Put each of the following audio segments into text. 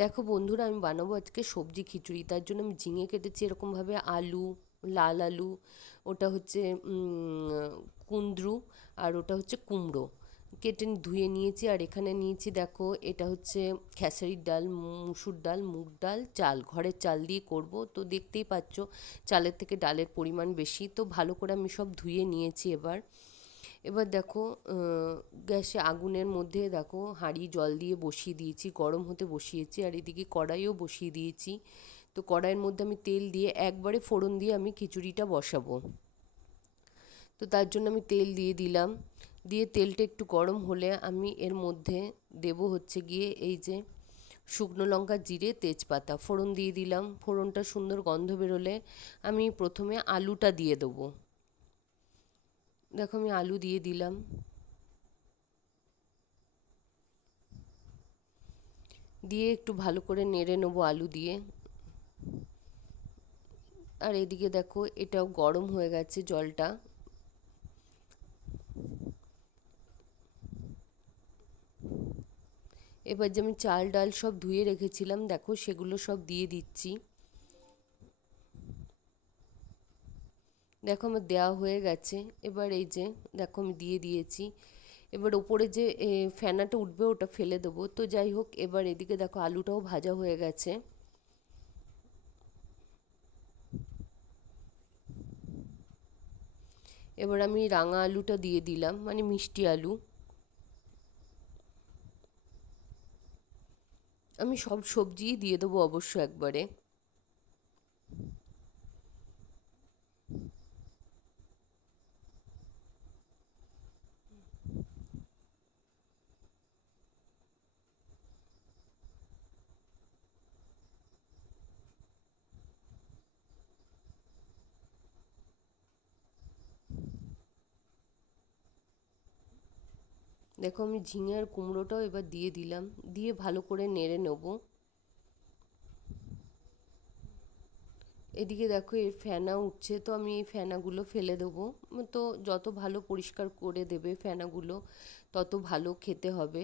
দেখো বন্ধুরা, আমি বানাবো আজকে সবজি খিচুড়ি। তার জন্য আমি ঝিঙে কেটেছি এরকমভাবে, আলু, লাল আলু, ওটা হচ্ছে কুঁদরু আর ওটা হচ্ছে কুমড়ো। কেটে ধুয়ে নিয়েছি আর এখানে নিয়েছি দেখো, এটা হচ্ছে খেসারির ডাল, মুসুর ডাল, মুগ ডাল, চাল। ঘরের চাল দিয়ে করব। তো দেখতেই পাচ্ছ, চালের থেকে ডালের পরিমাণ বেশি। তো ভালো করে আমি সব ধুয়ে নিয়েছি এবার। এবার দেখো গ্যাসে আগুনের মধ্যে দেখো, হাঁড়ি জল দিয়ে বসিয়ে দিয়েছি, গরম হতে বসিয়েছি, আর এদিকে কড়াইও বসিয়ে দিয়েছি। তো কড়াইয়ের মধ্যে আমি তেল দিয়ে একবারে ফোড়ন দিয়ে আমি খিচুড়িটা বসাবো। তো তার জন্য আমি তেল দিয়ে দিলাম। দিয়ে তেলটা একটু গরম হলে আমি এর মধ্যে দেব হচ্ছে গিয়ে এই যে শুকনো লঙ্কা, জিরে, তেজপাতা। ফোড়ন দিয়ে দিলাম। ফোড়নটা সুন্দর গন্ধ বেরোলে আমি প্রথমে আলুটা দিয়ে দেবো। দেখো, আমি আলু দিয়ে দিলাম। দিয়ে একটু ভালো করে নেড়ে নেব আলু দিয়ে। আর এদিকে দেখো, এটাও গরম হয়ে গেছে জলটা। এবার যে আমি চাল ডাল সব ধুয়ে রেখেছিলাম, দেখো সেগুলো সব দিয়ে দিচ্ছি। দেখো আমার দেওয়া হয়ে গেছে। এবার এই যে, দেখো আমি দিয়ে দিয়েছি। এবার ওপরে যে ফেনাটা উঠবে ওটা ফেলে দেবো। তো যাই হোক, এবার এদিকে দেখো আলুটাও ভাজা হয়ে গেছে। এবার আমি রাঙা আলুটা দিয়ে দিলাম মানে মিষ্টি আলু। আমি সব সবজিই দিয়ে দেবো অবশ্য একবারে। দেখো আমি ঝিঙে আর কুমড়োটাও এবার দিয়ে দিলাম, দিয়ে ভালো করে নেড়ে নেব। এদিকে দেখো এর ফেনা উঠছে, তো আমি এই ফেনাগুলো ফেলে দেবো। তো যত ভালো পরিষ্কার করে দেবে ফেনাগুলো, তত ভালো খেতে হবে।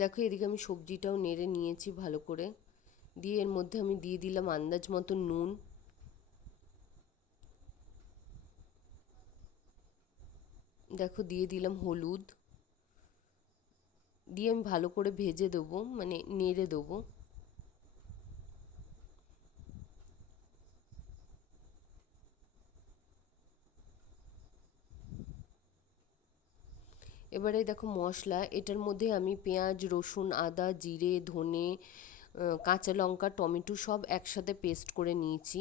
দেখো এদিকে আমি সবজিটাও নেড়ে নিয়েছি ভালো করে। দিয়ে এর মধ্যে আমি দিয়ে দিলাম আন্দাজ মতো নুন। দেখো দিয়ে দিলাম হলুদ। দিয়ে আমি ভালো করে ভেজে দেবো মানে নেড়ে দেবো। এবারে দেখো মশলা, এটার মধ্যে আমি পেঁয়াজ, রসুন, আদা, জিরে, ধনে কাঁচা লঙ্কা, টমেটো সব একসাথে পেস্ট করে নিয়েছি।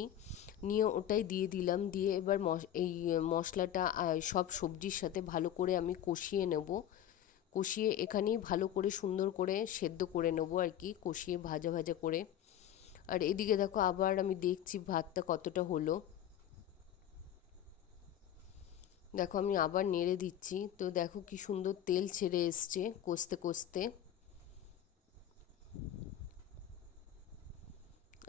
নিয়ে ওটাই দিয়ে দিলাম। দিয়ে এবার এই মশলাটা সব সবজির সাথে ভালো করে আমি কষিয়ে নেব। কষিয়ে এখানেই ভালো করে সুন্দর করে সেদ্ধ করে নেব আর কি, কষিয়ে ভাজা ভাজা করে। আর এদিকে দেখো আবার আমি দেখছি ভাতটা কতটা হলো। দেখো আমি আবার নেড়ে দিচ্ছি। তো দেখো কি সুন্দর তেল ছেড়ে এসছে কষতে কষতে।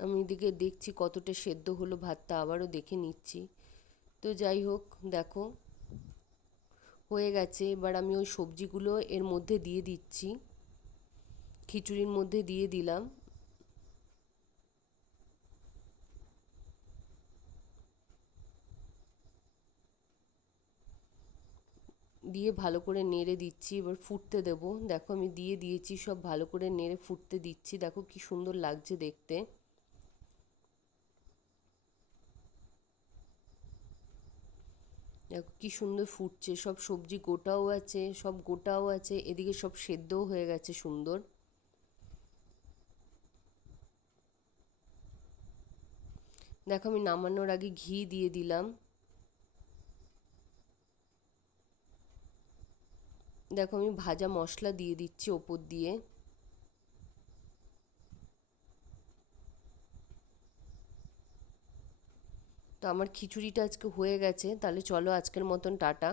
আমি এদিকে দেখছি কতটা সেদ্ধ হলো ভাতটা, আবারও দেখে নিচ্ছি। তো যাই হোক, দেখো, হয়ে গেছে। এবার আমি ওই সবজিগুলো এর মধ্যে দিয়ে দিচ্ছি। খিচুড়ির মধ্যে দিয়ে দিলাম। দিয়ে ভালো করে নেড়ে দিচ্ছি। এবার ফুটতে দেবো। দেখো, আমি দিয়ে দিয়েছি, সব ভালো করে নেড়ে ফুটতে দিচ্ছি। দেখো, কি সুন্দর লাগছে দেখতে। দেখো কি সুন্দর ফুটছে, সব সবজি গোটাও আছে, সব গোটাও আছে, এদিকে সব সেদ্ধও হয়ে গেছে সুন্দর। দেখো আমি নামানোর আগে ঘি দিয়ে দিলাম। দেখো আমি ভাজা মশলা দিয়ে দিচ্ছি ওপর দিয়ে। তো আমার খিচুড়িটা আজকে হয়ে গেছে তাহলে চলো আজকের মতন টাটা।